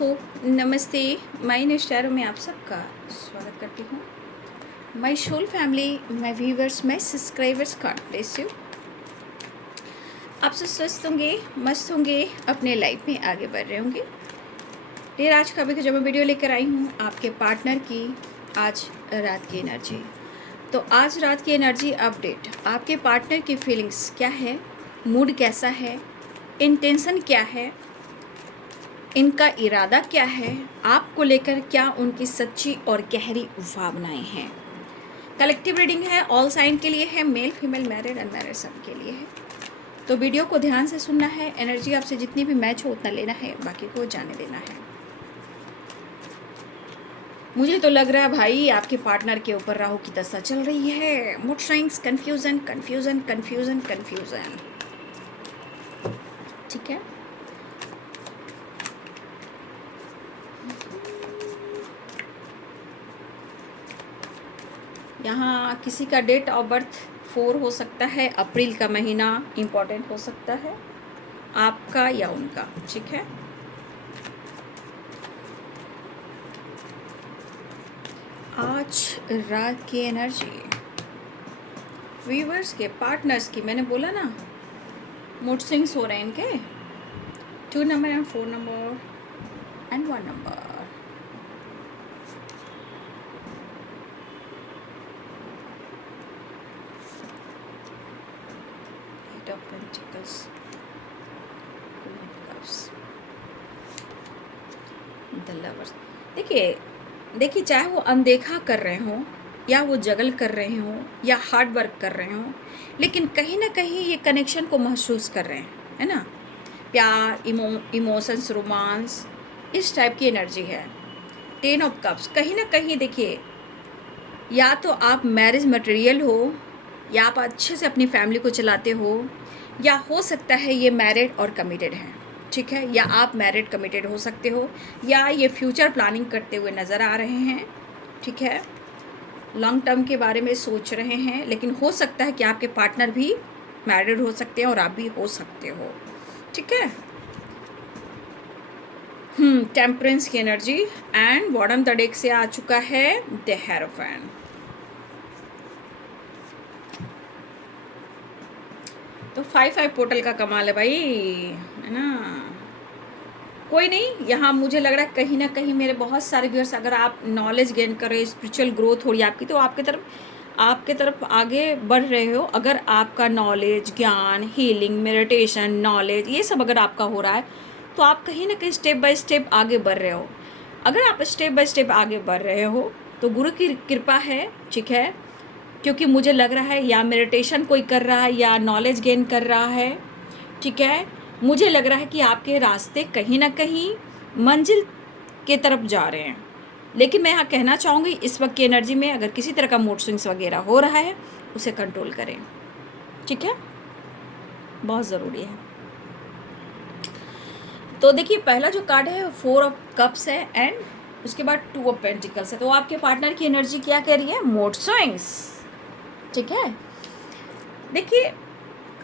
दोस्तों नमस्ते। मैं निष्ठारों में आप सबका स्वागत करती हूँ। My soul family, my viewers, my subscribers, God bless you. आप सब स्वस्थ होंगे, मस्त होंगे, अपने लाइफ में आगे बढ़ रहे होंगे। फिर आज का जो मैं वीडियो लेकर आई हूँ आपके पार्टनर की आज रात की एनर्जी। तो आज रात की एनर्जी अपडेट, आपके पार्टनर की फीलिंग्स क्या है, मूड कैसा है, इंटेंशन क्या है, इनका इरादा क्या है, आपको लेकर क्या उनकी सच्ची और गहरी भावनाएं हैं। कलेक्टिव रीडिंग है, ऑल साइन के लिए है, मेल फीमेल मैरिड अनमैरिड सब के लिए है। तो वीडियो को ध्यान से सुनना है, एनर्जी आपसे जितनी भी मैच हो उतना लेना है, बाकी को जाने देना है। मुझे तो लग रहा है भाई आपके पार्टनर के ऊपर राहु की दशा चल रही है। Mood swings, confusion confusion confusion confusion. ठीक है, यहाँ किसी का डेट ऑफ बर्थ 4 हो सकता है, अप्रैल का महीना इम्पॉर्टेंट हो सकता है आपका या उनका। ठीक है, आज रात की एनर्जी व्यूवर्स के पार्टनर्स की, मैंने बोला ना मूड स्विंग्स हो रहे हैं इनके 2 number and 4 number and 1 number. Eight of Pentacles, Queen of Cups, The Lovers। देखिए चाहे वो अनदेखा कर रहे हों या वो जगल कर रहे हों या हार्ड वर्क कर रहे हों, लेकिन कहीं ना कहीं ये कनेक्शन को महसूस कर रहे हैं, है ना। प्यार, इमोशंस, रोमांस, इस टाइप की एनर्जी है। 10 ऑफ कप्स, कहीं ना कहीं देखिए या तो आप मैरिज मटेरियल हो, या आप अच्छे से अपनी फैमिली को चलाते हो, या हो सकता है ये मैरिड और कमिटेड हैं। ठीक है, या आप मैरिड कमिटेड हो सकते हो, या ये फ्यूचर प्लानिंग करते हुए नज़र आ रहे हैं। ठीक है, लॉन्ग टर्म के बारे में सोच रहे हैं, लेकिन हो सकता है कि आपके पार्टनर भी मैरिड हो सकते हैं और आप भी हो सकते हो। ठीक है, टेम्परेंस की energy and bottom the deck से आ चुका है द हेरोफैन। तो 5-5 पोर्टल का कमाल है भाई, है ना। कोई नहीं, यहाँ मुझे लग रहा है कहीं ना कहीं मेरे बहुत सारे व्यूअर्स, अगर आप नॉलेज गेन कर रहे हो, स्पिरिचुअल ग्रोथ हो रही है आपकी, तो आपके तरफ आगे बढ़ रहे हो। अगर आपका नॉलेज, ज्ञान, हीलिंग, मेडिटेशन, नॉलेज, ये सब अगर आपका हो रहा है, तो आप कहीं ना कहीं स्टेप बाय स्टेप आगे बढ़ रहे हो। अगर आप स्टेप बाय स्टेप आगे बढ़ रहे हो तो गुरु की कृपा है। ठीक है, क्योंकि मुझे लग रहा है या मेडिटेशन कोई कर रहा है या नॉलेज गेन कर रहा है। ठीक है, मुझे लग रहा है कि आपके रास्ते कहीं ना कहीं मंजिल के तरफ जा रहे हैं। लेकिन मैं यहाँ कहना चाहूँगी इस वक्त की एनर्जी में अगर किसी तरह का मूड स्विंग्स वगैरह हो रहा है, उसे कंट्रोल करें। ठीक है, बहुत ज़रूरी है। तो देखिए पहला जो कार्ड है 4 ऑफ कप्स है एंड उसके बाद 2 ऑफ पेंटिकल्स है। तो आपके पार्टनर की एनर्जी क्या कह रही है? Mood swings. ठीक है, देखिए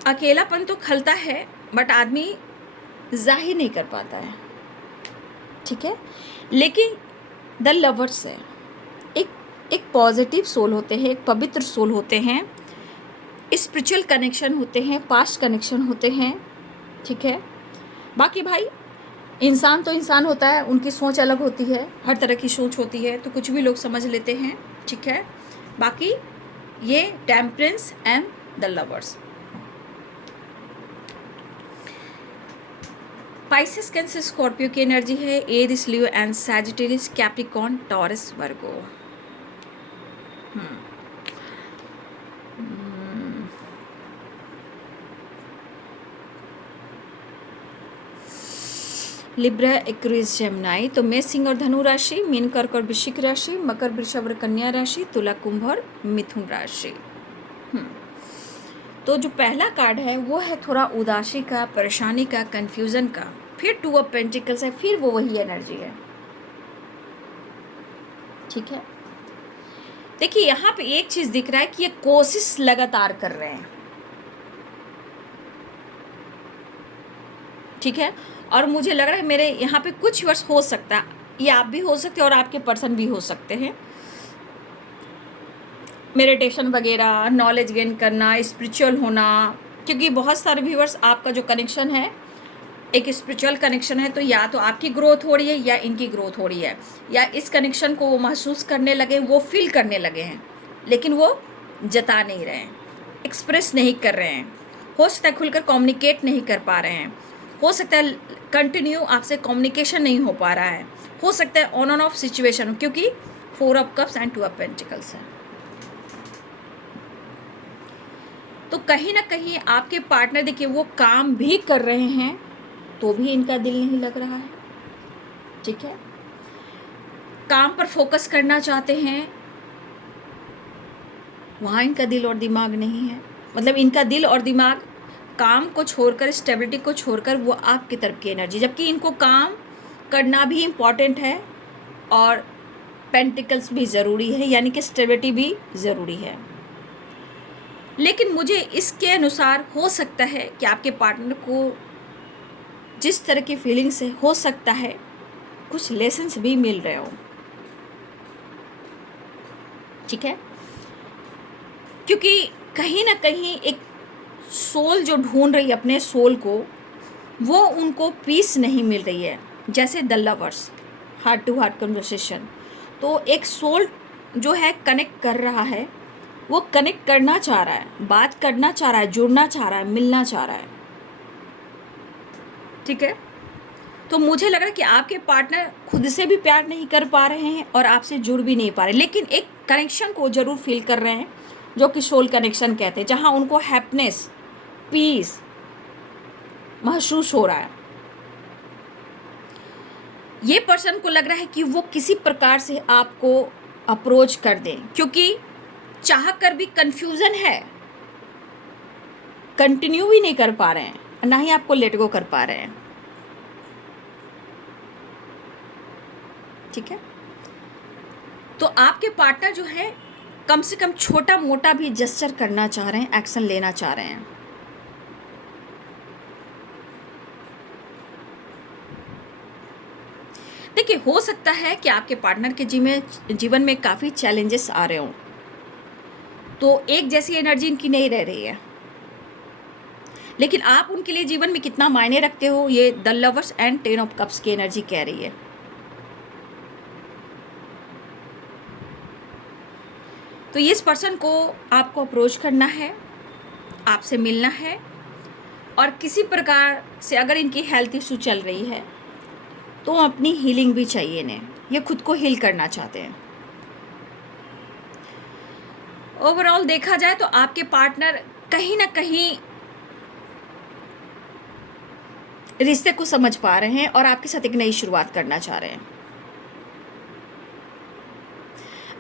अकेलापन तो खलता है बट आदमी जाहिर नहीं कर पाता है। ठीक है, लेकिन द लवर्स है, एक एक पॉजिटिव सोल होते हैं, एक पवित्र सोल होते हैं, स्पिरिचुअल कनेक्शन होते हैं, पास्ट कनेक्शन होते हैं। ठीक है, बाकी भाई इंसान तो इंसान होता है, उनकी सोच अलग होती है, हर तरह की सोच होती है, तो कुछ भी लोग समझ लेते हैं। ठीक है, बाकी ये temperance and the lovers. Pisces, Cancer, Scorpio की एनर्जी है, Aries, Leo and Sagittarius, Capricorn, Taurus, Virgo. Libra, Aquarius, Gemini. तो मेष, सिंह और धनु राशि, मीन, कर्क और वृश्चिक राशि, मकर, वृषभ और कन्या राशि, तुला, कुंभ और मिथुन राशि। तो जो पहला कार्ड है वो है थोड़ा उदासी का, परेशानी का, कंफ्यूजन का। फिर 2 ऑफ पेंटिकल्स है, फिर वो वही एनर्जी है। ठीक है, देखिए यहाँ पे एक चीज दिख रहा है कि ये कोशिश लगातार कर रहे हैं। ठीक है। और मुझे लग रहा है मेरे यहाँ पे कुछ वर्ष हो सकता है, ये आप भी हो सकते हैं और आपके पर्सन भी हो सकते हैं। मेडिटेशन वगैरह, नॉलेज गेन करना, स्पिरिचुअल होना, क्योंकि बहुत सारे व्यूअर्स आपका जो कनेक्शन है एक स्पिरिचुअल कनेक्शन है, तो या तो आपकी ग्रोथ हो रही है या इनकी ग्रोथ हो रही है, या इस कनेक्शन को वो महसूस करने लगे, वो फील करने लगे हैं, लेकिन वो जता नहीं रहे हैं, एक्सप्रेस नहीं कर रहे हैं, हो सकता है खुलकर कम्युनिकेट नहीं कर पा रहे हैं, हो सकता है कंटिन्यू आपसे कम्युनिकेशन नहीं हो पा रहा है, हो सकता है ऑन एंड ऑफ सिचुएशन, क्योंकि 4 of cups and 2 of pentacles है। तो कहीं ना कहीं आपके पार्टनर देखिए वो काम भी कर रहे हैं तो भी इनका दिल नहीं लग रहा है, ठीक है। काम पर फोकस करना चाहते हैं, वहाँ इनका दिल और दिमाग नहीं है। मतलब इनका दिल और दिमाग काम को छोड़कर, स्टेबिलिटी को छोड़कर वो आपकी तरफ की एनर्जी, जबकि इनको काम करना भी इम्पॉर्टेंट है और पेंटिकल्स भी ज़रूरी है, यानी कि स्टेबिलिटी भी ज़रूरी है। लेकिन मुझे इसके अनुसार हो सकता है कि आपके पार्टनर को जिस तरह की फीलिंग्स है, हो सकता है कुछ लेसन्स भी मिल रहे हो, ठीक है। क्योंकि कहीं ना कहीं एक सोल जो ढूंढ रही है अपने सोल को, वो उनको पीस नहीं मिल रही है। जैसे the lovers, heart to heart conversation, तो एक सोल जो है कनेक्ट कर रहा है, वो कनेक्ट करना चाह रहा है, बात करना चाह रहा है, जुड़ना चाह रहा है, मिलना चाह रहा है, ठीक है। तो मुझे लग रहा है कि आपके पार्टनर खुद से भी प्यार नहीं कर पा रहे हैं और आपसे जुड़ भी नहीं पा रहे, लेकिन एक कनेक्शन को ज़रूर फील कर रहे हैं जो कि सोल कनेक्शन कहते हैं, जहाँ उनको हैप्पीनेस, पीस महसूस हो रहा है। ये पर्सन को लग रहा है कि वो किसी प्रकार से आपको अप्रोच कर दें, क्योंकि चाह कर भी कंफ्यूजन है, कंटिन्यू भी नहीं कर पा रहे हैं, ना ही आपको लेट गो कर पा रहे हैं, ठीक है। तो आपके पार्टनर जो है कम से कम छोटा मोटा भी जेस्चर करना चाह रहे हैं, एक्शन लेना चाह रहे हैं। देखिए हो सकता है कि आपके पार्टनर के जीवन में काफ़ी चैलेंजेस आ रहे हों, तो एक जैसी एनर्जी इनकी नहीं रह रही है, लेकिन आप उनके लिए जीवन में कितना मायने रखते हो, ये the lovers and 10 of cups की एनर्जी कह रही है। तो इस पर्सन को आपको अप्रोच करना है, आपसे मिलना है, और किसी प्रकार से अगर इनकी हेल्थ इशू चल रही है तो अपनी हीलिंग भी चाहिए इन्हें, ये खुद को हील करना चाहते हैं। ओवरऑल देखा जाए तो आपके पार्टनर कहीं ना कहीं रिश्ते को समझ पा रहे हैं और आपके साथ एक नई शुरुआत करना चाह रहे हैं।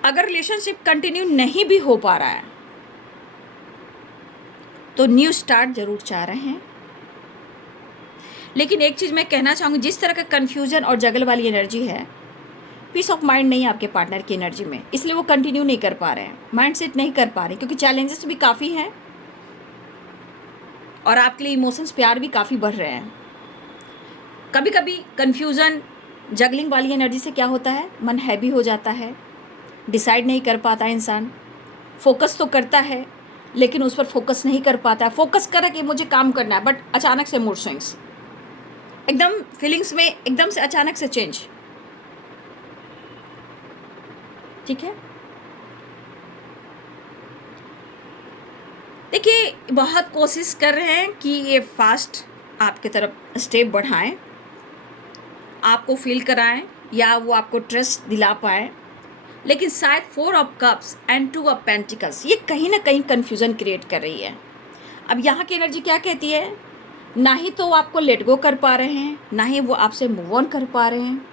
अगर रिलेशनशिप कंटिन्यू नहीं भी हो पा रहा है तो न्यू स्टार्ट जरूर चाह रहे हैं। लेकिन एक चीज़ मैं कहना चाहूँगी, जिस तरह का कन्फ्यूजन और जगल वाली एनर्जी है, पीस ऑफ माइंड नहीं है आपके पार्टनर की एनर्जी में, इसलिए वो कंटिन्यू नहीं कर पा रहे हैं, माइंड सेट नहीं कर पा रहे, क्योंकि चैलेंजेस भी काफ़ी हैं और आपके लिए इमोशंस, प्यार भी काफ़ी बढ़ रहे हैं। कभी कभी कन्फ्यूज़न, जगलिंग वाली एनर्जी से क्या होता है, मन हैवी हो जाता है, डिसाइड नहीं कर पाता इंसान, फोकस तो करता है लेकिन उस पर फोकस नहीं कर पाता है, फोकस कर रहा कि मुझे काम करना है, बट अचानक से मूड स्विंग्स, एकदम फीलिंग्स में एकदम से अचानक से चेंज, ठीक है। देखिए बहुत कोशिश कर रहे हैं कि ये फास्ट आपकी तरफ स्टेप बढ़ाएं, आपको फील कराएं या वो आपको ट्रस्ट दिला पाएं, लेकिन शायद 4 of cups and 2 of pentacles ये कहीं ना कहीं कन्फ्यूज़न क्रिएट कर रही है। अब यहाँ की एनर्जी क्या कहती है, ना ही तो वो आपको लेट गो कर पा रहे हैं, ना ही वो आपसे मूव ऑन कर पा रहे हैं,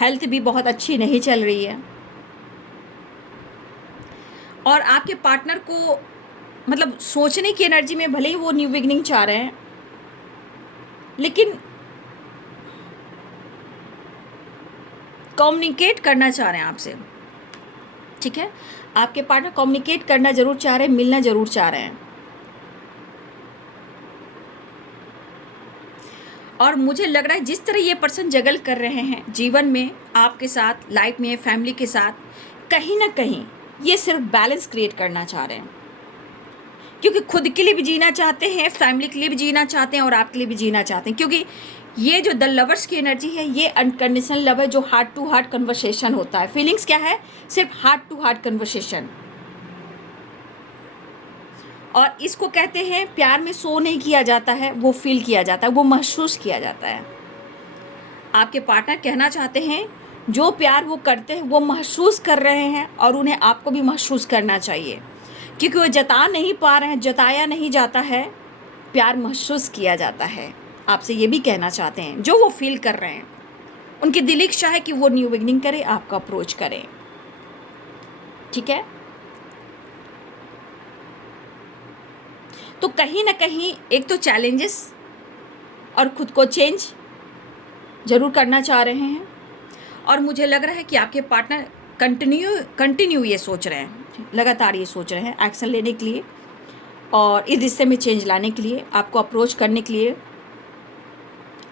हेल्थ भी बहुत अच्छी नहीं चल रही है, और आपके पार्टनर को मतलब सोचने की एनर्जी में भले ही वो न्यू बिगनिंग चाह रहे हैं, लेकिन कम्युनिकेट करना चाह रहे हैं आपसे, ठीक है। आपके पार्टनर कम्युनिकेट करना ज़रूर चाह रहे हैं, मिलना ज़रूर चाह रहे हैं, और मुझे लग रहा है जिस तरह ये पर्सन जगल कर रहे हैं जीवन में, आपके साथ, लाइफ में, फैमिली के साथ, कहीं ना कहीं ये सिर्फ बैलेंस क्रिएट करना चाह रहे हैं, क्योंकि खुद के लिए भी जीना चाहते हैं, फैमिली के लिए भी जीना चाहते हैं और आपके लिए भी जीना चाहते हैं। क्योंकि ये जो द लवर्स की एनर्जी है, ये अनकंडीशनल लव है, जो हार्ट टू हार्ट कन्वर्सेशन होता है। फीलिंग्स क्या है? सिर्फ हार्ट टू हार्ट कन्वर्सेशन। और इसको कहते हैं प्यार में शो नहीं किया जाता है, वो फील किया जाता है, वो महसूस किया जाता है। आपके पार्टनर कहना चाहते हैं जो प्यार वो करते हैं वो महसूस कर रहे हैं, और उन्हें आपको भी महसूस करना चाहिए, क्योंकि वो जता नहीं पा रहे हैं, जताया नहीं जाता है, प्यार महसूस किया जाता है। आपसे ये भी कहना चाहते हैं जो वो फील कर रहे हैं, उनकी दिली इच्छा है कि वो न्यू बिगनिंग करें, आपको अप्रोच करें। ठीक है, तो कहीं ना कहीं एक तो चैलेंजेस और खुद को चेंज ज़रूर करना चाह रहे हैं, और मुझे लग रहा है कि आपके पार्टनर कंटिन्यू ये सोच रहे हैं, लगातार ये सोच रहे हैं एक्शन लेने के लिए और इस रिश्ते में चेंज लाने के लिए, आपको अप्रोच करने के लिए।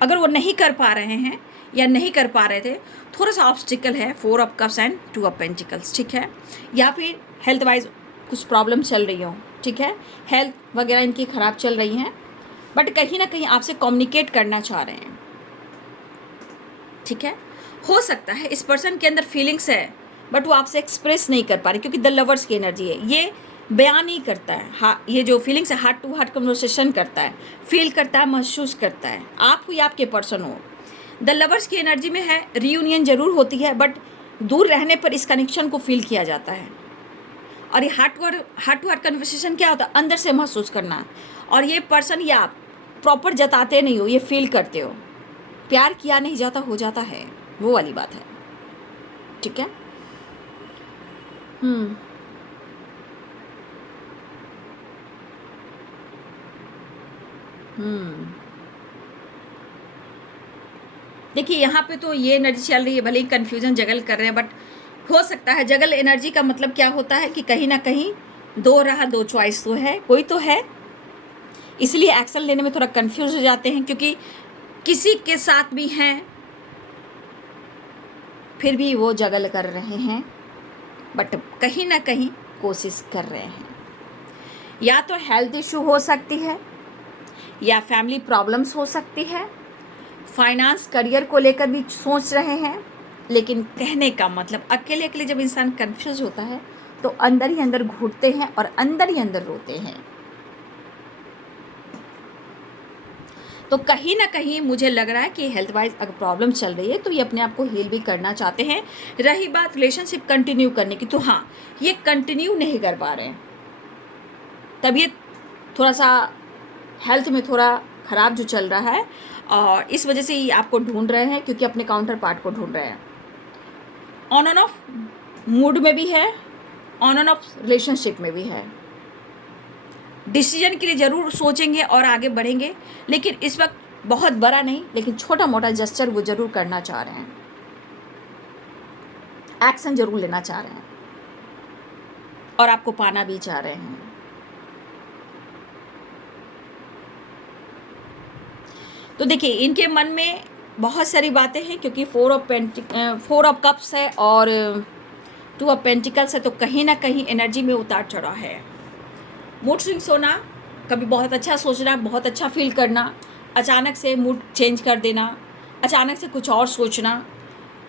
अगर वो नहीं कर पा रहे हैं या नहीं कर पा रहे थे, थोड़ा सा ऑब्स्टिकल है, 4 of cups and 2 of pentacles. ठीक है, या फिर हेल्थ वाइज कुछ प्रॉब्लम चल रही हो, ठीक है, हेल्थ वगैरह इनकी ख़राब चल रही हैं, बट कहीं ना कहीं आपसे कम्युनिकेट करना चाह रहे हैं। ठीक है, हो सकता है इस पर्सन के अंदर फीलिंग्स है बट वो आपसे एक्सप्रेस नहीं कर पा रहे, क्योंकि द लवर्स की एनर्जी है, ये बयान नहीं करता है। हाँ, ये जो फीलिंग्स है हार्ट टू हार्ट कन्वर्सेशन करता है, फील करता है, महसूस करता है। आप कोई आपके पर्सन हो, द लवर्स की एनर्जी में है, रियूनियन जरूर होती है बट दूर रहने पर इस कनेक्शन को फील किया जाता है। और ये हार्ट टू हार्ट कन्वर्सेशन क्या होता है? अंदर से महसूस करना। और ये पर्सन या आप प्रॉपर जताते नहीं हो, ये फील करते हो। प्यार किया नहीं जाता, हो जाता है, वो वाली बात है। ठीक है, देखिए यहाँ पे तो ये एनर्जी चल रही है, भले ही कन्फ्यूजन जगल कर रहे हैं, बट हो सकता है जगल एनर्जी का मतलब क्या होता है कि कहीं ना कहीं दो राह, दो चॉइस तो है, कोई तो है, इसलिए एक्शन लेने में थोड़ा कंफ्यूज हो जाते हैं, क्योंकि किसी के साथ भी हैं फिर भी वो जगल कर रहे हैं, बट कहीं ना कहीं कोशिश कर रहे हैं। या तो हेल्थ इशू हो सकती है, या फैमिली प्रॉब्लम्स हो सकती है, फाइनेंस करियर को लेकर भी सोच रहे हैं। लेकिन कहने का मतलब, अकेले अकेले जब इंसान कंफ्यूज होता है तो अंदर ही अंदर घुटते हैं और अंदर ही अंदर रोते हैं। तो कहीं ना कहीं मुझे लग रहा है कि हेल्थ वाइज अगर प्रॉब्लम चल रही है तो ये अपने आप को हील भी करना चाहते हैं। रही बात रिलेशनशिप कंटिन्यू करने की, तो हाँ, ये कंटिन्यू नहीं कर पा रहे हैं। तबीयत थोड़ा सा हेल्थ में थोड़ा ख़राब जो चल रहा है, और इस वजह से ये आपको ढूंढ रहे हैं, क्योंकि अपने काउंटर पार्ट को ढूंढ रहे हैं। ऑन एंड ऑफ मूड में भी है, ऑन एंड ऑफ रिलेशनशिप में भी है। डिसीजन के लिए ज़रूर सोचेंगे और आगे बढ़ेंगे, लेकिन इस वक्त बहुत बड़ा नहीं, लेकिन छोटा मोटा जेस्चर वो ज़रूर करना चाह रहे हैं, एक्शन ज़रूर लेना चाह रहे हैं, और आपको पाना भी चाह रहे हैं। तो देखिए, इनके मन में बहुत सारी बातें हैं, क्योंकि 4 ऑफ कप्स है और 2 ऑफ पेंटिकल्स है, तो कहीं ना कहीं एनर्जी में उतार चढ़ाव है। मूड स्विंग्स होना, कभी बहुत अच्छा सोचना, बहुत अच्छा फील करना, अचानक से मूड चेंज कर देना, अचानक से कुछ और सोचना।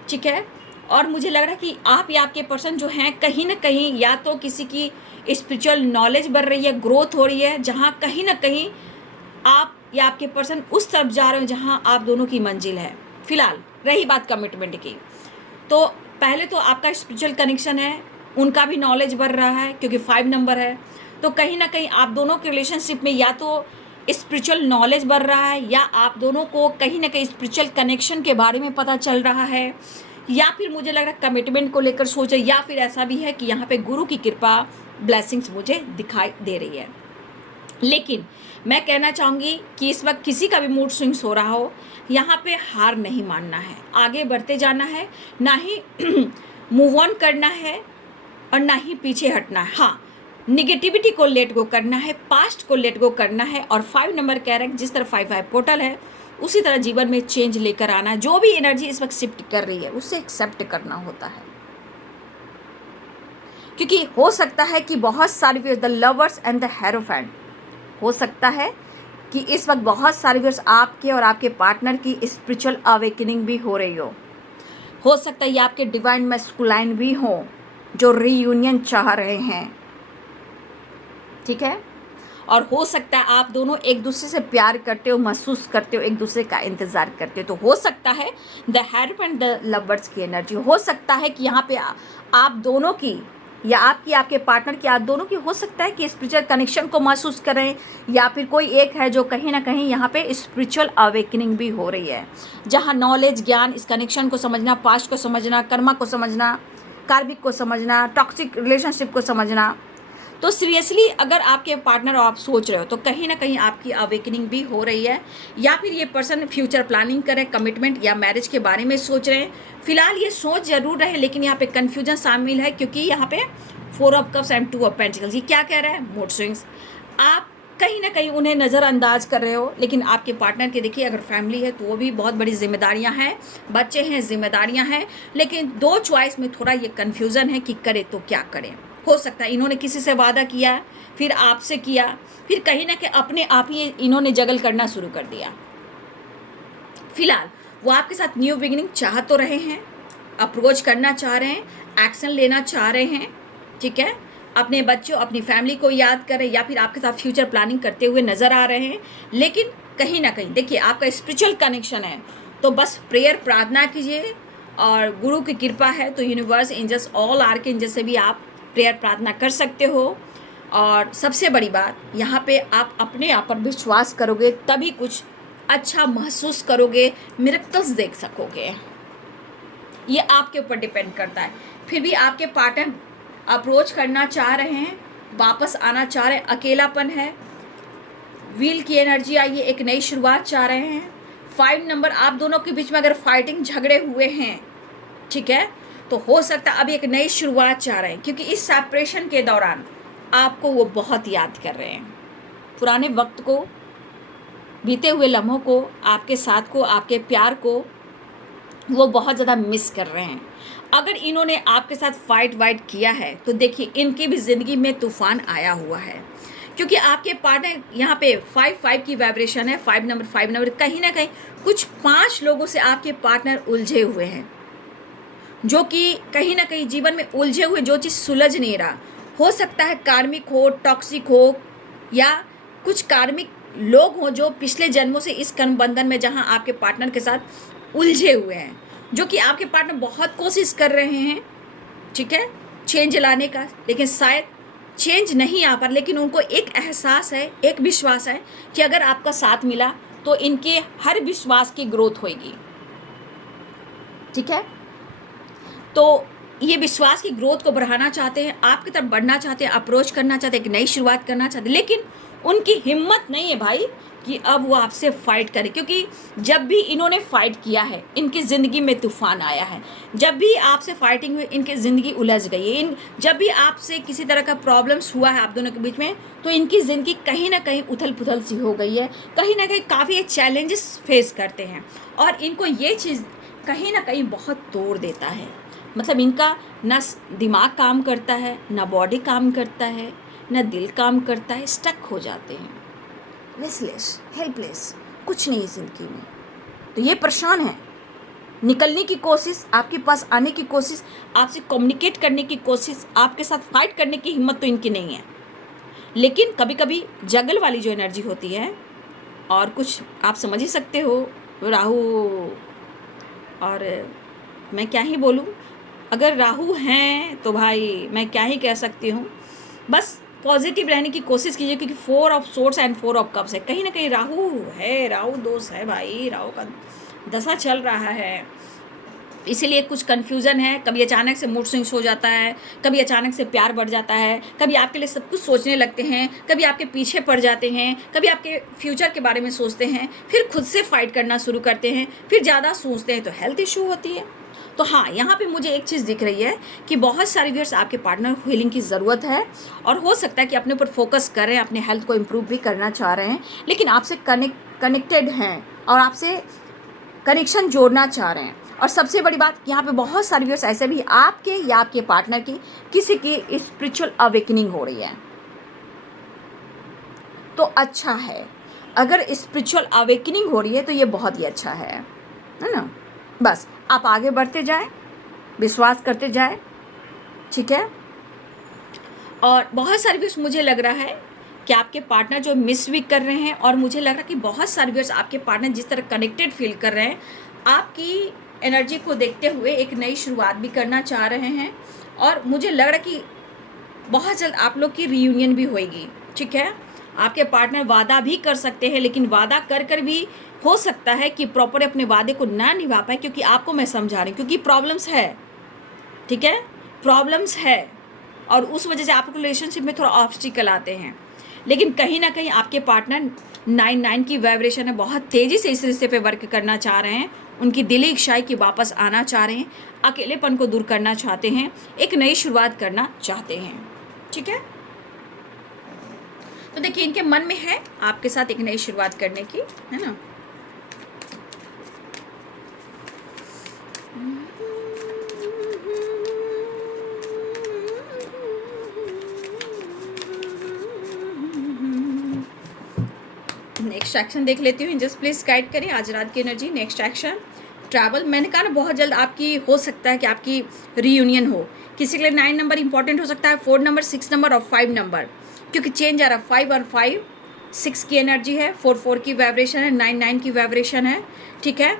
ठीक है, और मुझे लग रहा है कि आप या आपके पर्सन जो हैं, कहीं ना कहीं या तो किसी की स्पिरिचुअल नॉलेज बढ़ रही है, ग्रोथ हो रही है, जहाँ कहीं ना कहीं आप या आपके पर्सन उस तरफ जा रहे हो जहाँ आप दोनों की मंजिल है। फिलहाल रही बात कमिटमेंट की, तो पहले तो आपका स्पिरिचुअल कनेक्शन है, उनका भी नॉलेज बढ़ रहा है, क्योंकि 5 नंबर है। तो कहीं ना कहीं आप दोनों के रिलेशनशिप में या तो स्पिरिचुअल नॉलेज बढ़ रहा है, या आप दोनों को कहीं ना कहीं स्पिरिचुअल कनेक्शन के बारे में पता चल रहा है, या फिर मुझे लग रहा है कमिटमेंट को लेकर सोच रहे, या फिर ऐसा भी है कि यहाँ पे गुरु की कृपा, ब्लेसिंग्स मुझे दिखाई दे रही है। लेकिन मैं कहना चाहूँगी कि इस वक्त किसी का भी मूड स्विंग्स हो रहा हो, यहाँ पे हार नहीं मानना है, आगे बढ़ते जाना है, ना ही मूव ऑन करना है और ना ही पीछे हटना है। हाँ, निगेटिविटी को लेट गो करना है, पास्ट को लेट गो करना है। और 5 नंबर कह रहा है जिस तरह 5 पोर्टल है उसी तरह जीवन में चेंज लेकर आना, जो भी एनर्जी इस वक्त शिफ्ट कर रही है उसे एक्सेप्ट करना होता है। क्योंकि हो सकता है कि बहुत सारे the lovers and the hierophant, हो सकता है कि इस वक्त बहुत सारे व्यूअर्स आपके और आपके पार्टनर की स्पिरिचुअल अवेकनिंग भी हो रही हो सकता है ये आपके डिवाइन मैस्कुलाइन भी हो जो रीयूनियन चाह रहे हैं, ठीक है। और हो सकता है आप दोनों एक दूसरे से प्यार करते हो, महसूस करते हो, एक दूसरे का इंतज़ार करते हो। तो हो सकता है the help and the lovers की एनर्जी, हो सकता है कि यहाँ पे आप दोनों की या आपकी आपके पार्टनर की, आप दोनों की हो सकता है कि स्पिरिचुअल कनेक्शन को महसूस करें, या फिर कोई एक है जो कहीं ना कहीं यहाँ पे स्पिरिचुअल अवेकनिंग भी हो रही है, जहाँ नॉलेज, ज्ञान, इस कनेक्शन को समझना, पास्ट को समझना, कर्मा को समझना, कार्मिक को समझना, टॉक्सिक रिलेशनशिप को समझना। तो सीरियसली अगर आपके पार्टनर और आप सोच रहे हो तो कहीं ना कहीं आपकी अवेकनिंग भी हो रही है, या फिर ये पर्सन फ्यूचर प्लानिंग करे, कमिटमेंट या मैरिज के बारे में सोच रहे हैं। फिलहाल ये सोच जरूर रहे, लेकिन यहाँ पे कन्फ्यूजन शामिल है, क्योंकि यहाँ पे 4 of cups and 2 of pentacles, ये क्या कह रहा है? Mood swings. आप कहीं ना कहीं उन्हें नज़रअंदाज कर रहे हो, लेकिन आपके पार्टनर के देखिए अगर फैमिली है तो वो भी बहुत बड़ी जिम्मेदारियां हैं, बच्चे हैं, जिम्मेदारियां हैं, लेकिन 2 चॉइस में थोड़ा ये कन्फ्यूज़न है कि करे तो क्या करें। हो सकता है इन्होंने किसी से वादा किया, फिर आपसे किया, फिर कहीं ना कहीं अपने आप ही इन्होंने जगल करना शुरू कर दिया। फिलहाल वो आपके साथ न्यू बिगिनिंग चाह तो रहे हैं, अप्रोच करना चाह रहे हैं, एक्शन लेना चाह रहे हैं, ठीक है। अपने बच्चों, अपनी फैमिली को याद करें, या फिर आपके साथ फ्यूचर प्लानिंग करते हुए नज़र आ रहे हैं। लेकिन कहीं ना कहीं देखिए आपका स्पिरिचुअल कनेक्शन है, तो बस प्रेयर, प्रार्थना कीजिए, और गुरु की कृपा है तो यूनिवर्स, एंजल्स, ऑल आर्कएंजल से भी आप प्रेयर, प्रार्थना कर सकते हो। और सबसे बड़ी बात यहाँ पे आप अपने आप पर विश्वास करोगे तभी कुछ अच्छा महसूस करोगे, मिरेकल्स देख सकोगे। ये आपके ऊपर डिपेंड करता है। फिर भी आपके पार्टनर अप्रोच करना चाह रहे हैं, वापस आना चाह रहे हैं, अकेलापन है, व्हील की एनर्जी आई है, एक नई शुरुआत चाह रहे हैं। 5 नंबर, आप दोनों के बीच में अगर फाइटिंग, झगड़े हुए हैं, ठीक है, तो हो सकता है अब एक नई शुरुआत चाह रहे हैं, क्योंकि इस सेपरेशन के दौरान आपको वो बहुत याद कर रहे हैं, पुराने वक्त को, बीते हुए लम्हों को, आपके साथ को, आपके प्यार को वो बहुत ज़्यादा मिस कर रहे हैं। अगर इन्होंने आपके साथ फाइट वाइट किया है तो देखिए इनकी भी ज़िंदगी में तूफान आया हुआ है, क्योंकि आपके पार्टनर यहाँ पे 5 की वाइब्रेशन है, 5 नंबर कहीं ना कहीं कुछ 5 लोगों से आपके पार्टनर उलझे हुए हैं, जो कि कहीं ना कहीं जीवन में उलझे हुए, जो चीज़ सुलझ नहीं रहा। हो सकता है कार्मिक हो, टॉक्सिक हो, या कुछ कार्मिक लोग हों जो पिछले जन्मों से इस कर्म बंधन में, जहां आपके पार्टनर के साथ उलझे हुए हैं, जो कि आपके पार्टनर बहुत कोशिश कर रहे हैं, ठीक है, चेंज लाने का, लेकिन शायद चेंज नहीं आ पा, लेकिन उनको एक एहसास है, एक विश्वास है कि अगर आपका साथ मिला तो इनके हर विश्वास की ग्रोथ होगी, ठीक है। तो ये विश्वास की ग्रोथ को बढ़ाना चाहते हैं, आपकी तरफ बढ़ना चाहते हैं, अप्रोच करना चाहते हैं, एक नई शुरुआत करना चाहते हैं, लेकिन उनकी हिम्मत नहीं है भाई कि अब वो आपसे फाइट करें, क्योंकि जब भी इन्होंने फाइट किया है इनकी ज़िंदगी में तूफान आया है। जब भी आपसे फाइटिंग हुई इनकी ज़िंदगी उलझ गई है। जब भी आपसे किसी तरह का प्रॉब्लम्स हुआ है आप दोनों के बीच में, तो इनकी ज़िंदगी कहीं ना कहीं उथल पुथल सी हो गई है, कहीं ना कहीं काफ़ी चैलेंजेस फेस करते हैं, और इनको ये चीज़ कहीं ना कहीं बहुत तोड़ देता है। मतलब इनका ना दिमाग काम करता है, ना बॉडी काम करता है, ना दिल काम करता है, स्टक हो जाते हैं, रेस्टलेस, हेल्पलेस, कुछ नहीं ज़िंदगी में। तो ये परेशान है, निकलने की कोशिश, आपके पास आने की कोशिश, आपसे कम्युनिकेट करने की कोशिश, आपके साथ फाइट करने की हिम्मत तो इनकी नहीं है। लेकिन कभी कभी जगल वाली जो एनर्जी होती है, और कुछ आप समझ ही सकते हो, राहु, और मैं क्या ही बोलूँ, अगर राहु हैं तो भाई मैं क्या ही कह सकती हूँ, बस पॉजिटिव रहने की कोशिश कीजिए, क्योंकि 4 of swords and 4 of cups है, कहीं ना कहीं राहु है, राहु दोष है भाई, राहु का दशा चल रहा है, इसीलिए कुछ कन्फ्यूज़न है। कभी अचानक से मूड स्विंग्स हो जाता है, कभी अचानक से प्यार बढ़ जाता है, कभी आपके लिए सब कुछ सोचने लगते हैं, कभी आपके पीछे पड़ जाते हैं, कभी आपके फ्यूचर के बारे में सोचते हैं, फिर खुद से फाइट करना शुरू करते हैं, फिर ज़्यादा सोचते हैं तो हेल्थ इशू होती है। तो हाँ, यहाँ पे मुझे एक चीज़ दिख रही है कि बहुत सारे व्यूअर्स आपके पार्टनर हीलिंग की ज़रूरत है, और हो सकता है कि अपने ऊपर फोकस करें, अपने हेल्थ को इम्प्रूव भी करना चाह रहे हैं, लेकिन आपसे कनेक्टेड हैं, और आपसे कनेक्शन जोड़ना चाह रहे हैं। और सबसे बड़ी बात, यहाँ पे बहुत सारे व्यूअर्स ऐसे भी आपके या आपके पार्टनर की किसी की स्पिरिचुअल अवेकनिंग हो रही है, तो अच्छा है। अगर स्पिरिचुअल अवेकनिंग हो रही है तो ये बहुत ही अच्छा है ना। बस आप आगे बढ़ते जाएं, विश्वास करते जाएं, ठीक है। और बहुत सारे व्यूअर्स मुझे लग रहा है कि आपके पार्टनर जो मिस भी कर रहे हैं, और मुझे लग रहा है कि बहुत सारे व्यूअर्स आपके पार्टनर जिस तरह कनेक्टेड फील कर रहे हैं, आपकी एनर्जी को देखते हुए एक नई शुरुआत भी करना चाह रहे हैं। और मुझे लग रहा है कि बहुत जल्द आप लोग की रीयूनियन भी होएगी, ठीक है। आपके पार्टनर वादा भी कर सकते हैं, लेकिन वादा कर कर भी हो सकता है कि प्रॉपर अपने वादे को ना निभा पाए, क्योंकि आपको मैं समझा रही हूँ, क्योंकि प्रॉब्लम्स है, ठीक है, प्रॉब्लम्स है, और उस वजह से आपको रिलेशनशिप में थोड़ा ऑब्स्टिकल आते हैं। लेकिन कहीं ना कहीं आपके पार्टनर 9 की वाइब्रेशन है, बहुत तेज़ी से इस रिश्ते पे वर्क करना चाह रहे हैं। उनकी दिली इच्छा है कि वापस आना चाह रहे हैं, अकेलेपन को दूर करना चाहते हैं, एक नई शुरुआत करना चाहते हैं, ठीक है। तो देखिए, इनके मन में है आपके साथ एक नई शुरुआत करने की, है ना। नेक्स्ट एक्शन देख लेती हूँ, जस्ट प्लीज गाइड करें आज रात की एनर्जी। Next action travel. मैंने कहा ना बहुत जल्द आपकी हो सकता है कि आपकी रीयूनियन हो। किसी के लिए 9 नंबर इंपॉर्टेंट हो सकता है, 4 नंबर, 6 नंबर और 5 नंबर, क्योंकि चेंज आ रहा है। 5 और 5 6 की एनर्जी है, 4 की वाइब्रेशन है, 9 की वाइब्रेशन है, ठीक है।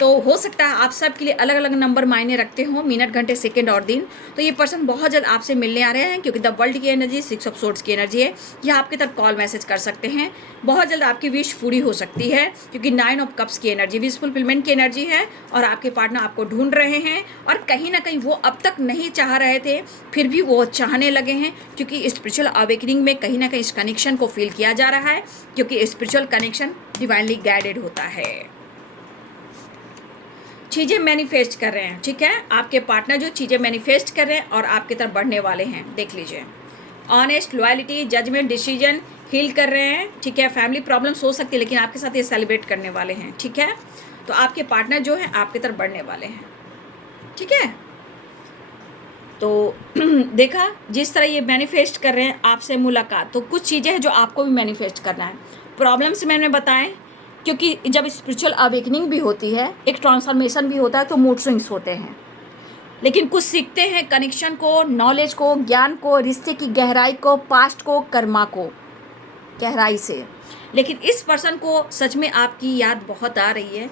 तो हो सकता है आप सब के लिए अलग अलग नंबर मायने रखते हो, मिनट, घंटे, सेकंड और दिन। तो ये पर्सन बहुत जल्द आपसे मिलने आ रहे हैं, क्योंकि द वर्ल्ड की एनर्जी 6 ऑफ सोर्ड्स की एनर्जी है। यह आपकी तरफ कॉल मैसेज कर सकते हैं। बहुत जल्द आपकी विश पूरी हो सकती है, क्योंकि 9 ऑफ कप्स की एनर्जी विश फुलफिलमेंट की एनर्जी है। और आपके पार्टनर आपको ढूंढ रहे हैं, और कहीं ना कहीं वो अब तक नहीं चाह रहे थे, फिर भी वो चाहने लगे हैं, क्योंकि स्पिरिचुअल अवेकनिंग में कहीं ना कहीं इस कनेक्शन को फील किया जा रहा है, क्योंकि स्पिरिचुअल कनेक्शन डिवाइनली गाइडेड होता है। चीज़ें मैनिफेस्ट कर रहे हैं, ठीक है। आपके पार्टनर जो चीज़ें मैनिफेस्ट कर रहे हैं और आपकी तरफ बढ़ने वाले हैं, देख लीजिए। Honest, loyalty, judgement, decision, heal कर रहे हैं, ठीक है। फैमिली प्रॉब्लम्स हो सकती है, लेकिन आपके साथ ये सेलिब्रेट करने वाले हैं, ठीक है। तो आपके पार्टनर जो है आपकी तरफ बढ़ने वाले हैं, ठीक है। तो देखा, जिस तरह ये मैनिफेस्ट कर रहे हैं आपसे मुलाकात, तो कुछ चीज़ें हैं जो आपको भी मैनिफेस्ट करना है। प्रॉब्लम्स मैंने बताएं, क्योंकि जब स्पिरिचुअल अवेकनिंग भी होती है, एक ट्रांसफॉर्मेशन भी होता है, तो मूड स्विंग्स होते हैं, लेकिन कुछ सीखते हैं कनेक्शन को, नॉलेज को, ज्ञान को, रिश्ते की गहराई को, पास्ट को, कर्मा को गहराई से। लेकिन इस पर्सन को सच में आपकी याद बहुत आ रही है।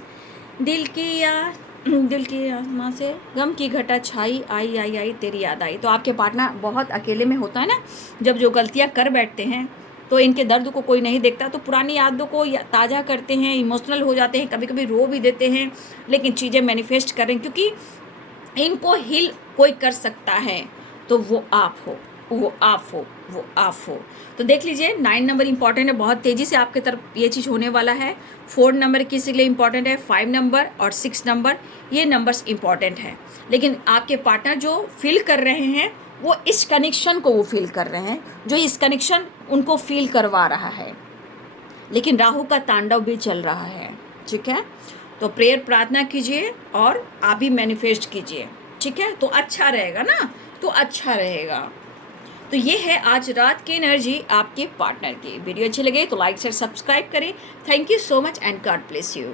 दिल की आसमां से गम की घटा छाई, आई आई आई तेरी याद आई। तो आपके पार्टनर बहुत अकेले में होता है ना, जब जो गलतियां कर बैठते हैं तो इनके दर्द को कोई नहीं देखता, तो पुरानी यादों को ताज़ा करते हैं, इमोशनल हो जाते हैं, कभी कभी रो भी देते हैं, लेकिन चीज़ें मैनिफेस्ट करें, क्योंकि इनको हील कोई कर सकता है, तो वो आप हो, वो आप हो, वो आप हो। तो देख लीजिए, 9 नंबर इंपॉर्टेंट है, बहुत तेज़ी से आपके तरफ ये चीज़ होने वाला है। 4 नंबर किसी के लिए इंपॉर्टेंट है, 5 नंबर और 6 नंबर, ये नंबर्स इंपॉर्टेंट हैं। लेकिन आपके पार्टनर जो फील कर रहे हैं, वो इस कनेक्शन को वो फील कर रहे हैं, जो इस कनेक्शन उनको फील करवा रहा है। लेकिन राहु का तांडव भी चल रहा है, ठीक है। तो प्रेयर, प्रार्थना कीजिए और आप भी मैनिफेस्ट कीजिए, ठीक है। तो अच्छा रहेगा ना, तो अच्छा रहेगा। तो ये है आज रात की एनर्जी आपके पार्टनर की। वीडियो अच्छी लगे तो लाइक शेयर सब्सक्राइब करें। Thank you so much and God bless you.